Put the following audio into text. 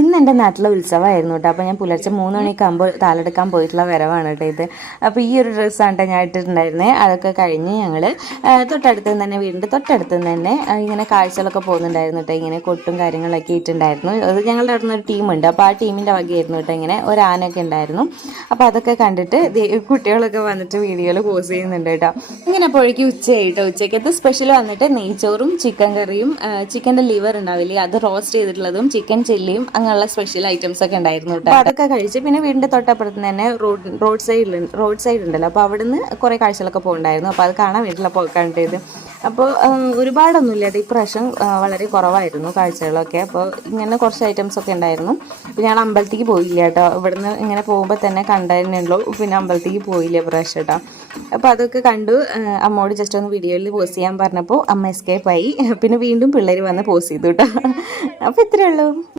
ഇന്ന് എൻ്റെ നാട്ടിലെ ഉത്സവമായിരുന്നു കേട്ടോ. അപ്പോൾ ഞാൻ പുലർച്ചെ 3 മണിയൊക്കെ ആകുമ്പോൾ താലെടുക്കാൻ പോയിട്ടുള്ള വരവാണ് കേട്ടോ ഇത്. അപ്പോൾ ഈ ഒരു ഡ്രസ്സാണ് കേട്ടോ ഞാൻ ഇട്ടിട്ടുണ്ടായിരുന്നത്. അതൊക്കെ കഴിഞ്ഞ് ഞങ്ങൾ തൊട്ടടുത്ത് തന്നെ വീടിൻ്റെ തൊട്ടടുത്ത് തന്നെ ഇങ്ങനെ കാഴ്ചകളൊക്കെ പോകുന്നുണ്ടായിരുന്നു കേട്ടോ. ഇങ്ങനെ കൊട്ടും കാര്യങ്ങളൊക്കെ ഇട്ടുണ്ടായിരുന്നു. അത് ഞങ്ങളുടെ അവിടെ നിന്നൊരു ടീമുണ്ട്. അപ്പോൾ ആ ടീമിൻ്റെ വകയായിരുന്നു കേട്ടോ. ഇങ്ങനെ ഒരു ആനയൊക്കെ ഉണ്ടായിരുന്നു. അപ്പോൾ അതൊക്കെ കണ്ടിട്ട് കുട്ടികളൊക്കെ വന്നിട്ട് വീഡിയോയിൽ പോസ് ചെയ്യുന്നുണ്ട് കേട്ടോ. ഇങ്ങനെ അപ്പോഴേക്കും ഉച്ചയായിട്ടോ. ഉച്ചയ്ക്കത്തെ സ്പെഷ്യൽ വന്നിട്ട് നെയ്ച്ചോറും ചിക്കൻ കറിയും, ചിക്കൻ്റെ ലിവർ ഉണ്ടാവില്ലേ അത് റോസ്റ്റ് ചെയ്തിട്ടുള്ളതും, ചിക്കൻ ചില്ലിയും അങ്ങനെയുള്ള സ്പെഷ്യൽ ഐറ്റംസ് ഒക്കെ ഉണ്ടായിരുന്നു കേട്ടോ. അതൊക്കെ കഴിച്ച് പിന്നെ വീടിൻ്റെ തൊട്ടപ്പുറത്ത് തന്നെ റോഡ് സൈഡ് ഉണ്ടല്ലോ. അപ്പോൾ അവിടുന്ന് കുറേ കാഴ്ചകളൊക്കെ പോകുന്നുണ്ടായിരുന്നു. അപ്പോൾ അത് കാണാൻ വീട്ടിലെ പോക്കാണ്ടത്. അപ്പോൾ ഒരുപാടൊന്നുമില്ല കേട്ടോ. ഇപ്രാവശ്യം വളരെ കുറവായിരുന്നു കാഴ്ചകളൊക്കെ. അപ്പോൾ ഇങ്ങനെ കുറച്ച് ഐറ്റംസ് ഒക്കെ ഉണ്ടായിരുന്നു. അപ്പോൾ ഞാൻ അമ്പലത്തേക്ക് പോയില്ല കേട്ടോ. ഇവിടുന്ന് ഇങ്ങനെ പോകുമ്പോൾ തന്നെ കണ്ടതന്നെയുള്ളൂ. പിന്നെ അമ്പലത്തേക്ക് പോയില്ല ഇപ്രാവശ്യം കേട്ടോ. അപ്പോൾ അതൊക്കെ കണ്ടു. അമ്മോട് ജസ്റ്റ് ഒന്ന് വീഡിയോയിൽ പോസ്റ്റ് ചെയ്യാൻ പറഞ്ഞപ്പോൾ അമ്മ എസ്കേപ്പ് ആയി. പിന്നെ വീണ്ടും പിള്ളേർ വന്ന് പോസ്റ്റ് ചെയ്തു കേട്ടോ. അപ്പോൾ ഇത്രയേ ഉള്ളൂ.